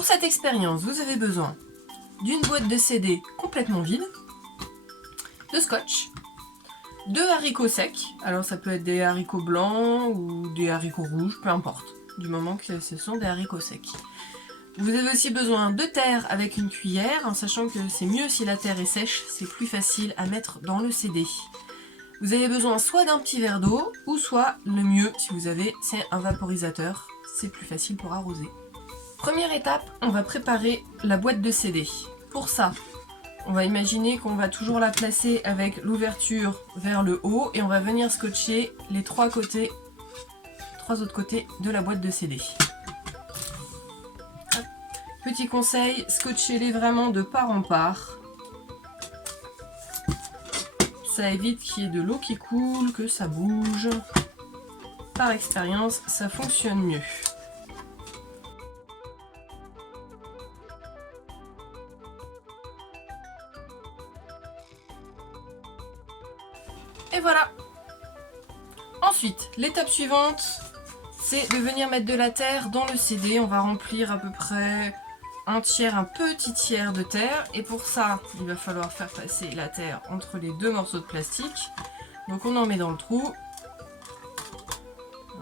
Pour cette expérience, vous avez besoin d'une boîte de CD complètement vide, de scotch, de haricots secs, alors ça peut être des haricots blancs ou des haricots rouges, peu importe, du moment que ce sont des haricots secs. Vous avez aussi besoin de terre avec une cuillère, en sachant que c'est mieux si la terre est sèche, c'est plus facile à mettre dans le CD. Vous avez besoin soit d'un petit verre d'eau, ou soit le mieux, si vous avez, c'est un vaporisateur, c'est plus facile pour arroser. Première étape, on va préparer la boîte de CD. Pour ça, on va imaginer qu'on va toujours la placer avec l'ouverture vers le haut et on va venir scotcher les trois autres côtés de la boîte de CD. Petit conseil, scotchez-les vraiment de part en part. Ça évite qu'il y ait de l'eau qui coule, que ça bouge. Par expérience, ça fonctionne mieux. Et voilà. Ensuite, l'étape suivante, c'est de venir mettre de la terre dans le CD. On va remplir à peu près un petit tiers de terre. Et pour ça, il va falloir faire passer la terre entre les deux morceaux de plastique. Donc on en met dans le trou.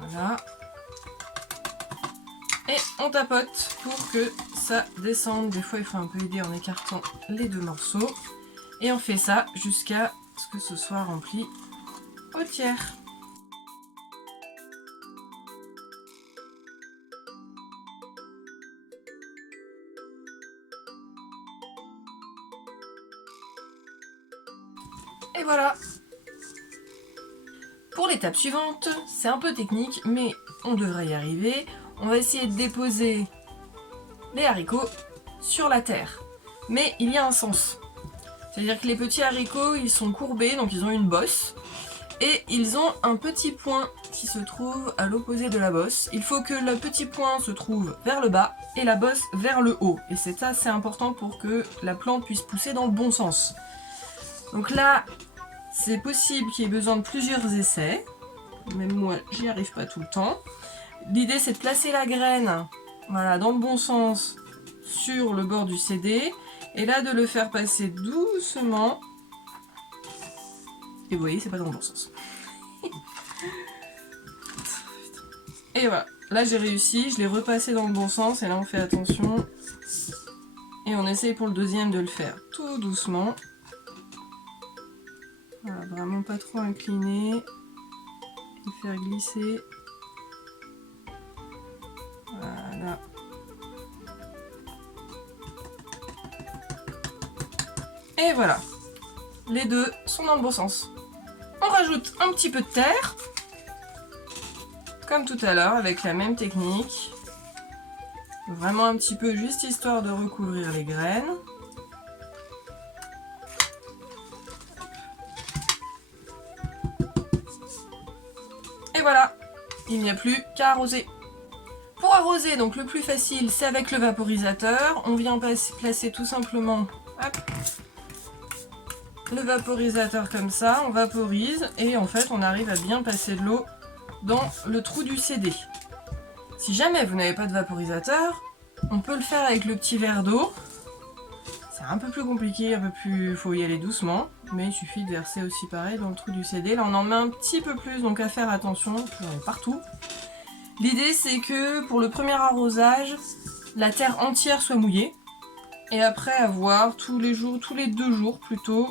Voilà. Et on tapote pour que ça descende. Des fois, il faut un peu aider en écartant les deux morceaux. Et on fait ça jusqu'à ce que ce soit rempli au tiers. Et voilà. Pour l'étape suivante, c'est un peu technique, mais on devrait y arriver. On va essayer de déposer les haricots sur la terre. Mais il y a un sens. C'est-à-dire que les petits haricots, ils sont courbés, donc ils ont une bosse. Et ils ont un petit point qui se trouve à l'opposé de la bosse. Il faut que le petit point se trouve vers le bas et la bosse vers le haut. Et c'est assez important pour que la plante puisse pousser dans le bon sens. Donc là, c'est possible qu'il y ait besoin de plusieurs essais. Même moi, j'y arrive pas tout le temps. L'idée, c'est de placer la graine, voilà, dans le bon sens sur le bord du CD. Et là, de le faire passer doucement. Et vous voyez, c'est pas dans le bon sens. Et voilà. Là, j'ai réussi. Je l'ai repassé dans le bon sens. Et là, on fait attention. Et on essaye pour le deuxième de le faire tout doucement. Voilà, vraiment pas trop incliner. Et faire glisser. Voilà. Et voilà. Les deux sont dans le bon sens. On rajoute un petit peu de terre. Comme tout à l'heure, avec la même technique. Vraiment un petit peu, juste histoire de recouvrir les graines. Et voilà, il n'y a plus qu'à arroser. Pour arroser, donc le plus facile, c'est avec le vaporisateur. On vient placer tout simplement le vaporisateur comme ça, on vaporise et en fait on arrive à bien passer de l'eau dans le trou du CD. Si jamais vous n'avez pas de vaporisateur, on peut le faire avec le petit verre d'eau. C'est un peu plus compliqué, faut y aller doucement, mais il suffit de verser aussi pareil dans le trou du CD. Là on en met un petit peu plus, donc à faire attention, j'en ai partout. L'idée c'est que pour le premier arrosage, la terre entière soit mouillée. Et après avoir tous les 2 jours plutôt,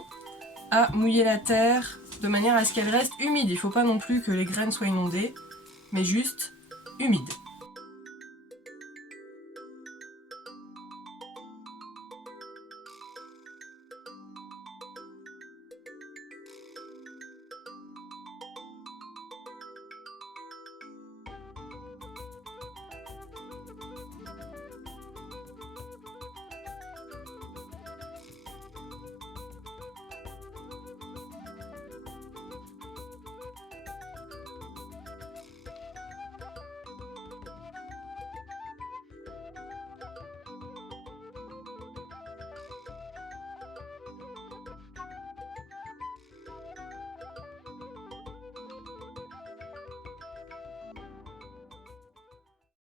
à mouiller la terre de manière à ce qu'elle reste humide. Il ne faut pas non plus que les graines soient inondées, mais juste humide.